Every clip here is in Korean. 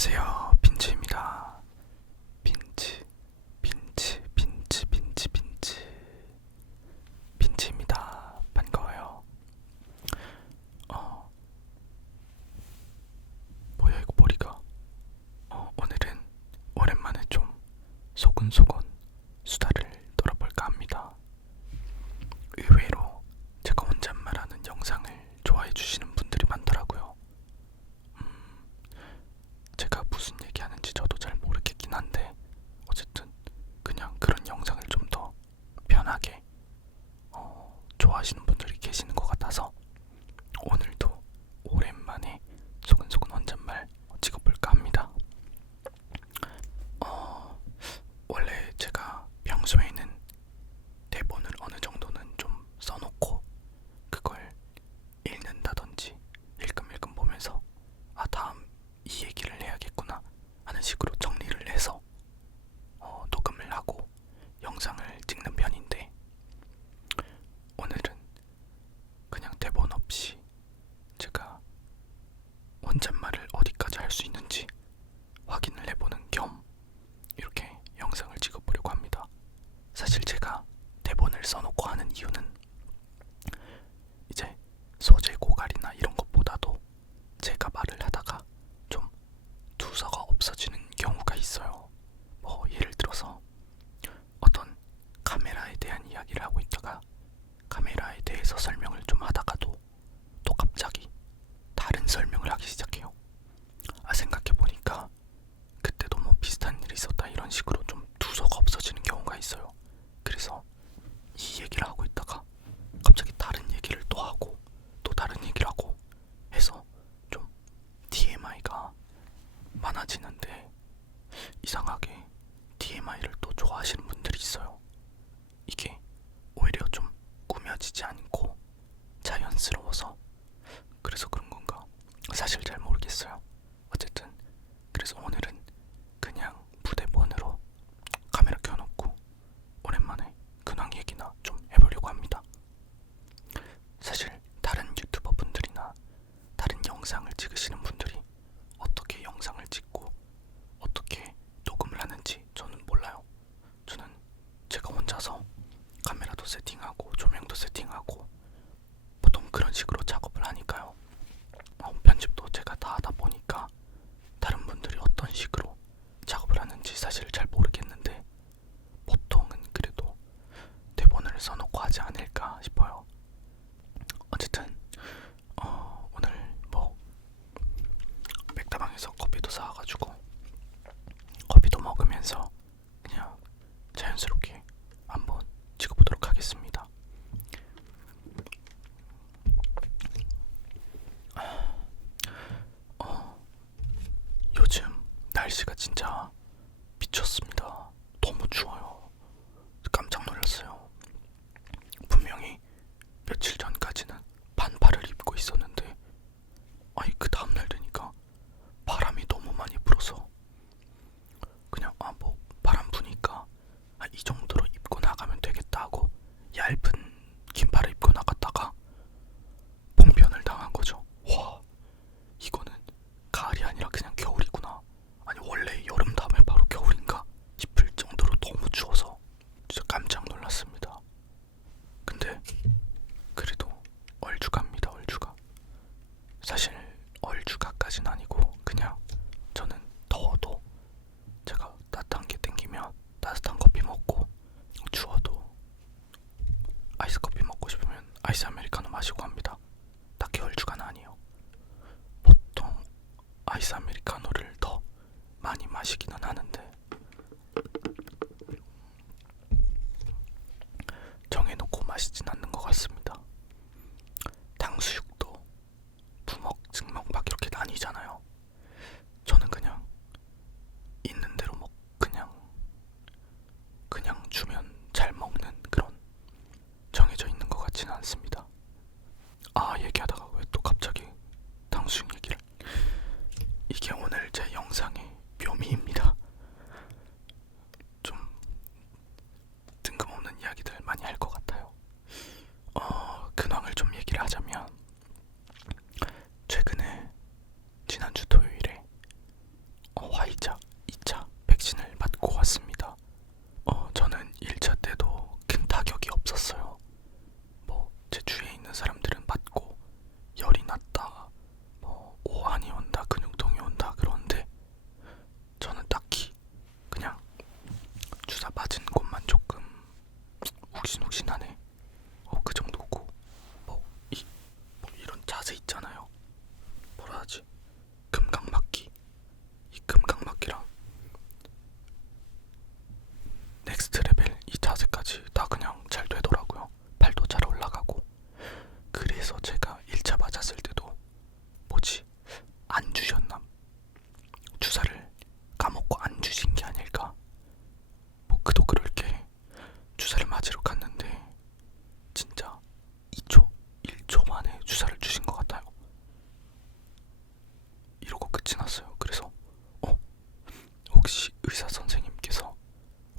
안녕하세요. 빈츠입니다. 빈츠, 빈츠, 빈츠, 빈츠, 빈츠. 빈츠입니다. 반가워요. 뭐야 이거 머리가. 오늘은 오랜만에 좀 소근소근 수다를 떨어볼까 합니다. 의외로 제가 혼잣말하는 영상을 좋아해 주시는 분들이 많더라고요. 제가 무슨 얘기하는지 저도 잘 모르겠긴 한데 어쨌든 그냥 그런 영상을 좀 더 편하게 좋아하시는 분들이 계시는 것 같아서 오늘도 오랜만에 소근소근 혼잣말 찍어볼까 합니다. 원래 제가 평소에는 대본을 어느 정도는 좀 써놓고 그걸 읽는다든지 일끔일끔 보면서 다음 이 얘기를 해야겠구나 하는 식으로 정리를 해서 녹음을 하고 영상을 찍는 편인데 오늘은 그냥 대본 없이 제가 혼잣말을 어디까지 할 수 있는지 확인을 해보는 겸 이렇게 영상을 찍어보려고 합니다. 사실 제가 대본을 써놓고 하는 이유는 이제 소재 고갈이나 이런 것보다도 제가 말을 하다가 좀 두서가 없어지는 경우가 있어요. 뭐 예를 들어서 어떤 카메라에 대한 이야기를 하고 있다가 카메라에 대해서 설명을 좀 하다가도 또 갑자기 다른 설명을 하기 시작해요. 생각해보니까 그때도 뭐 비슷한 일이 있었다 이런 식으로 좀 두서가 없어지는 경우가 있어요. 그래서 이 얘기를 하고 있다가 갑자기 다른 얘기를 또 하고 또 다른 얘기를 하고 해서 좀 TMI가 많아지는데 이상하게 TMI를 또 좋아하시는 분들이 있어요. 이게 오히려 좀 꾸며지지 않고 자연스러워서 그래서 그런 건가? 사실 잘 모르겠어요. 어쨌든 그래서 오늘은 그냥 부대본으로 카메라 켜놓고 오랜만에 근황 얘기나 좀 해보려고 합니다. 사실 다른 유튜버 분들이나 다른 영상을 찍으시는 분들이 어떻게 영상을 찍고 어떻게 녹음을 하는지 저는 몰라요. 저는 제가 혼자서 카메라도 세팅하고 조명도 세팅하고 보통 그런 식으로 작업을 하니까요. 편집도 제가 다 하다 보니까 다른 분들이 어떤 식으로 작업을 하는지 사실 잘 모르겠는데 보통은 그래도 대본을 써놓고 하지 않을까 싶어요. 어쨌든 오늘 뭐 맥다방에서 커피도 사와가지고 커피도 먹으면서 그냥 자연스럽게 한번 찍어보도록 하겠습니다. 요즘 날씨가 진짜 미쳤습니다. 너무 추워요. 깜짝 놀랐어요. 분명히 며칠 전까지는 반팔을 입고 있었는데 그 다음날 되니까 바람이 너무 많이 불어서 그냥 뭐 바람 부니까 이 정도로 입고 나가면 되겠다 하고 얇은 긴팔을 입고 나갔다가 봉변을 당한 거죠. 와, 이거는 가을이 아니라 그냥 겨울이구나. 아니 원래 여름 다음에 바로 겨울인가 싶을 정도로 너무 추워서 진짜 깜짝 놀랐습니다. 근데 그래도 얼주가입니다. 얼주가. 사실 얼주가까지는 아니고 그냥 저는 더워도 제가 따뜻한 게 땡기면 따뜻한 커피 먹고 추워도 아이스 커피 먹고 싶으면 아이스 아메리카노 마시고 합니다. 딱히 얼주가는 아니에요. 보통 아이스 아메리카노를 더 많이 마시기는 하는데 정해놓고 마시진 않는 것 같습니다. 탕수육도 부먹, 증먹 막 이렇게 나뉘잖아요. 저는 그냥 있는 대로 그냥 주면 잘 먹는 그런 정해져 있는 것 같지는 않습니다. 얘기하다가 왜 또 갑자기 탕수육 얘기를. 이게 오늘 제 영상의 묘미입니다. 좀 뜬금없는 이야기들 많이 할 것 같아요. 근황을 좀 얘기를 하자면 최근에 지난주 토요일에 지났어요. 그래서 혹시 의사 선생님께서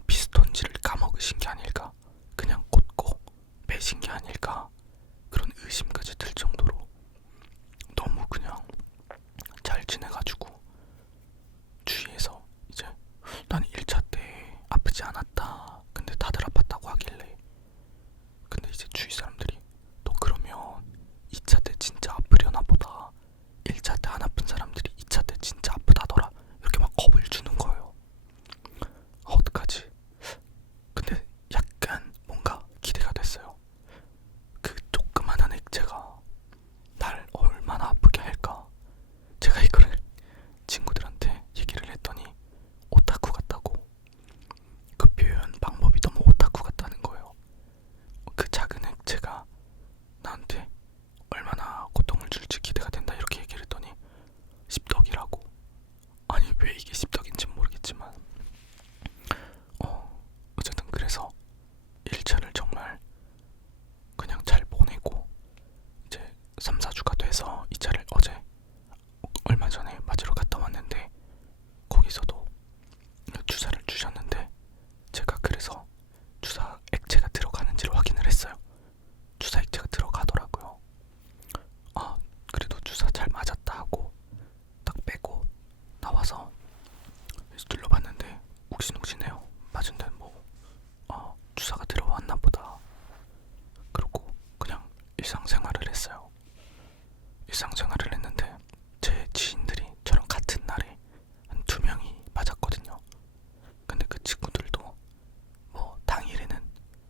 피스톤지를 까먹으신 게 아닐까, 그냥 꽂고 빼신 게 아닐까, 그런 의심까지 들 정도로 너무 그냥 잘 지내가지고 주위에서 이제 난 1차 때 아프지 않았다, 근데 다들 아팠다고 하길래, 근데 이제 주위 사람들이 너 그러면 2차 때 진짜 아프려나 보다, 1차 때 안 아픈 사람들이 2차 때 진짜 아프다더라, 이렇게 막 겁을 주는 거예요. 어떡하지? 근데 약간 뭔가 기대가 됐어요. 그 조그만한 액체가 날 얼마나 아프게 할까. 제가 이거를 친구들한테 얘기를 했더니 오타쿠 같다고, 그 표현 방법이 너무 오타쿠 같다는 거예요. 그 작은 액체가 나한테 얼마나 고통을 줄지 기대가 된다, 이렇게 얘기를 했더니 십덕이라고. 아니 왜 이게 십덕인지 모르겠지만 어쨌든 그래서 1차를 정말 그냥 잘 보내고 이제 3, 4주가 돼서 2차를 어제 얼마 전에 맞으러 갔다 왔는데, 거기서도 주사를 주셨는데 제가 그래서 주사 액체가 들어가는지를 확인을 했어요. 주사 액체가 들어가더라고요. 아, 그래도 주사 잘 맞았다 하고 딱 빼고 나와서 둘러봤는데 욱신욱신해요. 맞은 데는 주사가 들어왔나 보다. 그리고 그냥 일상생활을 했어요. 일상생활을 했는데 제 지인들이 저랑 같은 날에 한 2명이 맞았거든요. 근데 그 친구들도 당일에는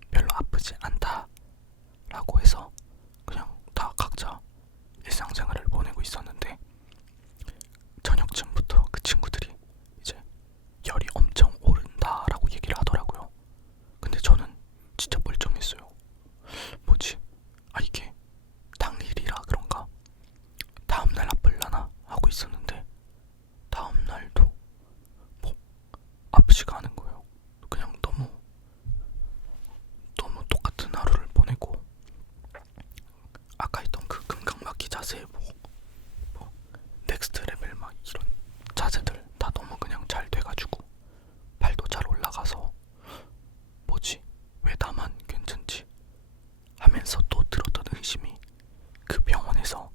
별로 아프지 않다 라고 해서 그냥 다 각자 일상생활을 보내고 있었는데, 저녁쯤부터 그 친구들이 이제 열이 엄청 오른다 라고 얘기를 하더라고요. 근데 저는 진짜 멀쩡했어요. 뭐지? 이게 당일이라 그런가? 다음날 아플라나 하고 있었는데 다음날도 아프지가 않은 거예요. 그냥 너무 똑같은 하루를 보내고, 아까 했던 그 금강막기 자세, 넥스트 레벨 막 이런 자세들 다 너무 그냥 잘 돼가지고 발도 잘 올라가서 뭐지? 왜 나만 괜찮지? 하면서 또 들었던 의심이, 그 병원에서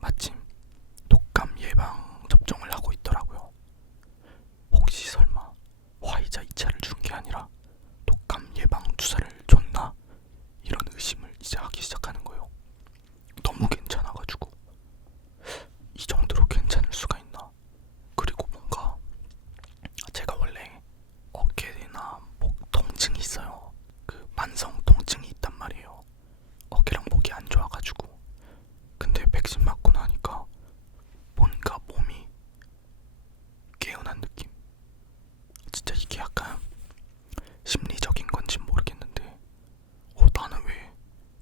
마침 독감 예방 접종을 하고 있더라고요. 혹시 설마 화이자 2차를 준 게 아니라 독감 예방 주사를 줬나? 이런 의심을 이제 하기 시작하는 거예요. 너무 괜찮아가지고 이 정도로 괜찮을 수가 있나? 그리고 뭔가 제가 원래 어깨나 목 통증이 있어요. 그 만성 통증이 있단 말이에요. 어깨랑 목이 안 좋아가지고. 근데 백신 맞고 나니까 뭔가 몸이 개운한 느낌. 진짜 이게 약간 심리적인 건지 모르겠는데 나는 왜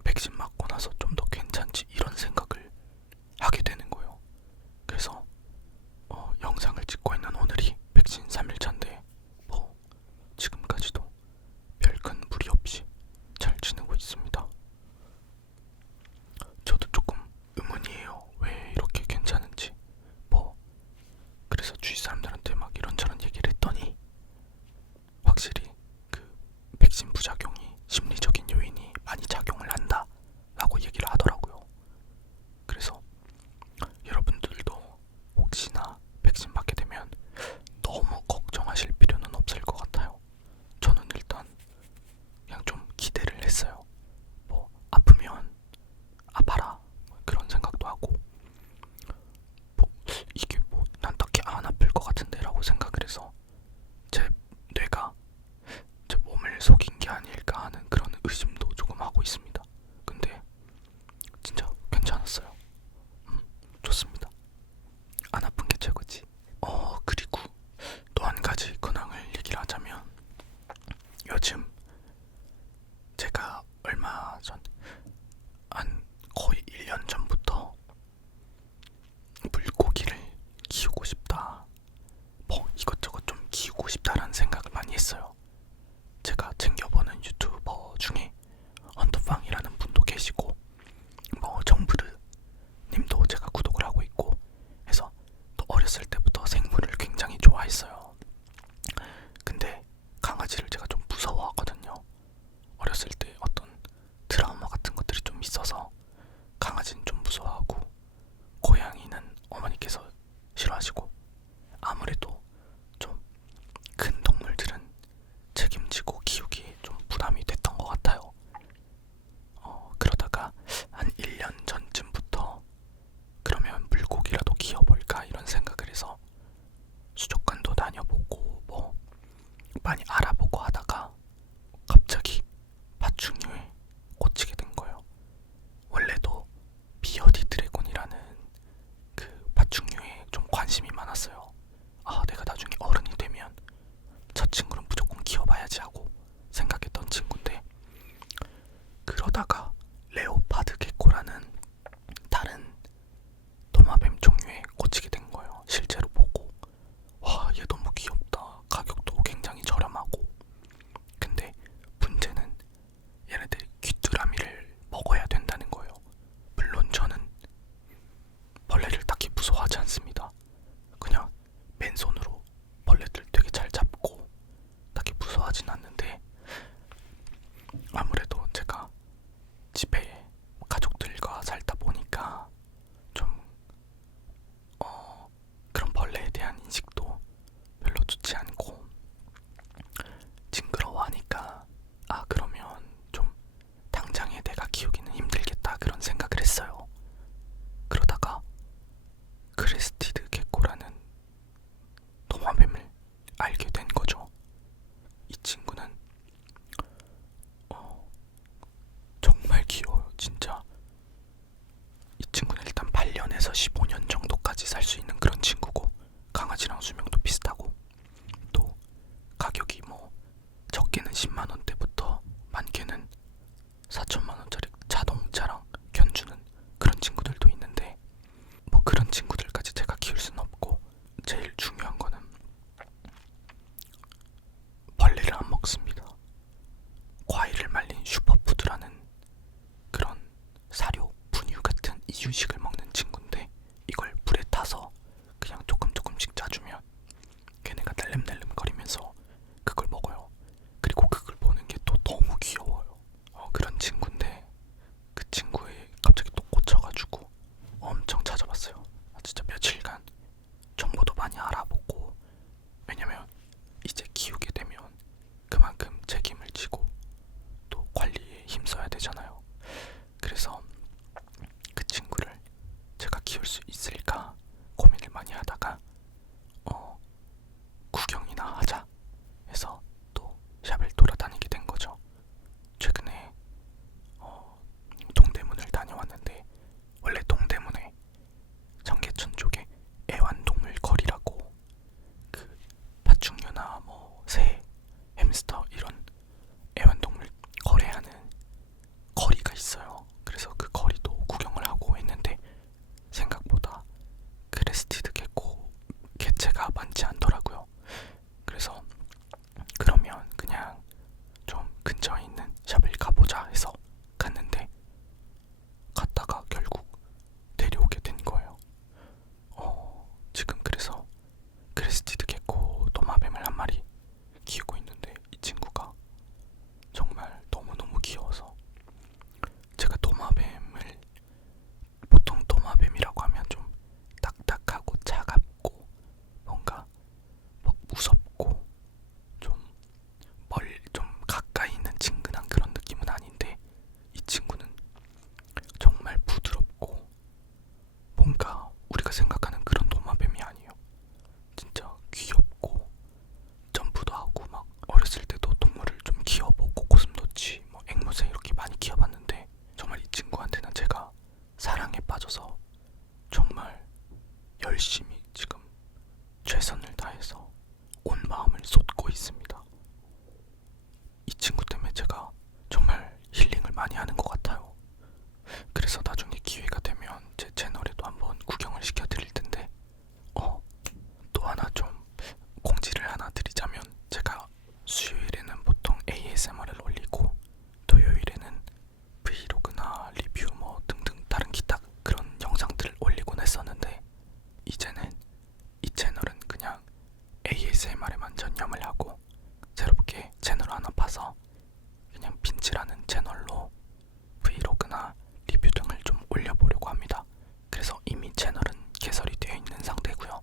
백신 맞고 나서 좀 더 괜찮지, 이런 생각을 하게 되는 거예요. 그래서 영상을 찍고 있는 오늘이 백신 3일차인데 지금까지도 별 큰 무리 없이 잘 지내고 있습니다. 저도 조금 의문이에요. 왜 이렇게 괜찮은지. 그래서 주위 사람들한테 막 이런저런 얘기를 했더니 확실히 그 백신 부작용이, 심리적인 요인이 많이 작용을 한다 라고 얘기를 하더라고요. 그래서 여러분들도 혹시나 백신 맞게 되면 너무 걱정하실 필요는 없을 것 같아요. 저는 일단 그냥 좀 기대를 했어요. 아프면 아파라 그런 생각도 하고, 이게 난 딱히 안 아플 것 같은데 라고 생각을 해서 제 뇌가 제 몸을 속인 게 아닐까 하는 그런 의심도 조금 하고 있습니다. 근데 진짜 괜찮았어요. 좋습니다. 안 아픈 게 최고지. 그리고 또 한 가지 근황을 얘기를 하자면, 요즘 제가 얼마 전, 한 거의 1년 전부터 물고기를 키우고 싶다, 이것저것 좀 키우고 싶다라는 생각을 많이 했어요. 제가 챙겨보는 유튜버 중에 헌터팡이라는 분도 계시고, 정부르 님도 제가 구독을 하고 있고 해서 또 어렸을 때부터 싫어하시고, 아무래도 좀 큰 동물들은 책임지고 키우기 좀 부담이 됐던 것 같아요. 그러다가 한 1년 전쯤부터 그러면 물고기라도 키워볼까 이런 생각을 해서 수족관도 다녀보고 뭐 많이 알아보고 하다가 갑자기 파충류에 꽂히게 된 거예요. 원래도 비어디 드래곤이라는 그 파충류에 좀 관심이 많았어요. 아, 내가 나중에 어른이 되면 저 친구는 무조건 키워봐야지 하고 생각했던 친구인데, 그러다가 레오파드 게코라는 다른 도마뱀 종류에 꽂히게 된 거예요. 실제로 보고 와, 얘 너무 귀엽다. 가격도 굉장히 저렴하고. 근데 문제는 얘네들이 귀뚜라미를 먹어야 된다는 거예요. 물론 저는 벌레를 딱히 무서워하지 않습니다. 그냥 맨손으로 벌레들 되게 잘 잡고 딱히 무서워하진 않는데, 아무래도 제가 집에 가족들과 살다 보니까 좀 그런 벌레에 대한 인식도 별로 좋지 않고 징그러워하니까, 아, 그러면 좀 당장에 내가 키우기는 힘들겠다 그런 생각을 했어요. 그러다가 크레스티드 게코라는 도마뱀을 알게 된 거죠. 이 친구는 정말 귀여워요. 진짜 이 친구는 일단 8년에서 15년 정도까지 살 수 있는 그런 친구고, 강아지랑 수명도 비슷하고, 또 가격이 뭐 적게는 10만 원대부터 많게는 4천만 원짜리 자동차랑 견주는 그런 친구들도 있는데, 뭐 그런 친구들까지 제가 키울 순 없고, 제일 중요한 거는 벌레를 안 먹습니다. 과일을 말린 슈퍼푸드라는 그런 사료, 분유 같은 이유식을 먹는 친구인데, 이걸 불에 타서 그냥 조금씩 짜주면 걔네가 날름날름거리면서 그걸 먹어요. 그리고 그걸 보는 게 또 너무 귀여워요. 그런 친구인데 그 친구에 갑자기 또 꽂혀가지고 엄청 찾아봤어요. 진짜 며칠간 정보도 많이 알아보고, 왜냐면 이제 키우게 되면 그만큼 책임을 지고 또 관리에 힘써야 되잖아요. 그래서 그 친구를 제가 키울 수 있을까 고민을 많이 하다가 구경이나 하자 해서 또 샵을 돌아다니게 된 거죠. 최근에 동대문을 다녀왔는데, 원래 동대문에 청계천 쪽에 애완동물 거리라고 그 파충류나 뭐 새, 햄스터 이런 애완동물 거래하는 거리가 있어요. 그래서 그 거리도 구경을 하고 했는데 생각보다 크레스티드 게코 개체가 많지 않더라고요. 그래서 그러면 그냥 좀 근처에 있는 샵을 가보자 해서 갔는데, 갔다가 결국 데려오게 된 거예요. 지금 그래서 크레스티드 게코 도마뱀을 한 마리 키우고 있는데, 이 친구가 정말 너무너무 귀여워서, 제가 도마뱀을, 보통 도마뱀이라고 하면 좀 딱딱하고 차갑고 뭔가 뭐 무섭고 좀 좀 가까이 있는 친근한 그런 느낌은 아닌데, 이 친구는 정말 부드럽고 뭔가 우리가 생각하는 그런 도마뱀이 아니에요. 진짜 귀엽고 점프도 하고, 막 어렸을 때도 동물을 좀 키워보고 고슴도치, 뭐 앵무새 이렇게 많이 키워봤는데, 정말 이 친구한테는 제가 사랑에 빠져서 정말 열심히 지금 최선을 다해서 온 마음을 쏟고 있습니다. 이 친구 때문에 제가 정말 힐링을 많이 하는 것 같아요. 그래서 나중에 기회가 되면 제 채널에도 한번 구경을 시켜드릴 텐데, 또 하나 좀 공지를 하나 드리자면, 제가 수요일에는 보통 ASMR을 올리고 토요일에는 브이로그나 리뷰 뭐 등등 다른 기타 그런 영상들을 올리곤 했었는데, 이제는 이 채널은 그냥 ASMR에만 전념을 하고 새롭게 채널 하나 파서 그냥 빈치라는 채널로 브이로그나 리뷰 등을 좀 올려보려고 합니다. 그래서 이미 채널은 개설이 되어 있는 상태고요.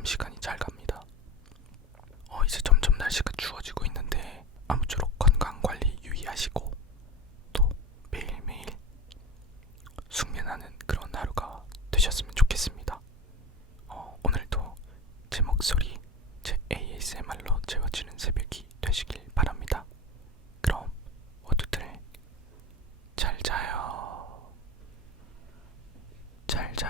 밤 시간이 잘 갑니다. 이제 점점 날씨가 추워지고 있는데 아무쪼록 건강 관리 유의하시고 또 매일매일 숙면하는 그런 하루가 되셨으면 좋겠습니다. 오늘도 제 목소리, 제 ASMR로 채워지는 새벽이 되시길 바랍니다. 그럼 모두들 잘 자요. 잘 자요.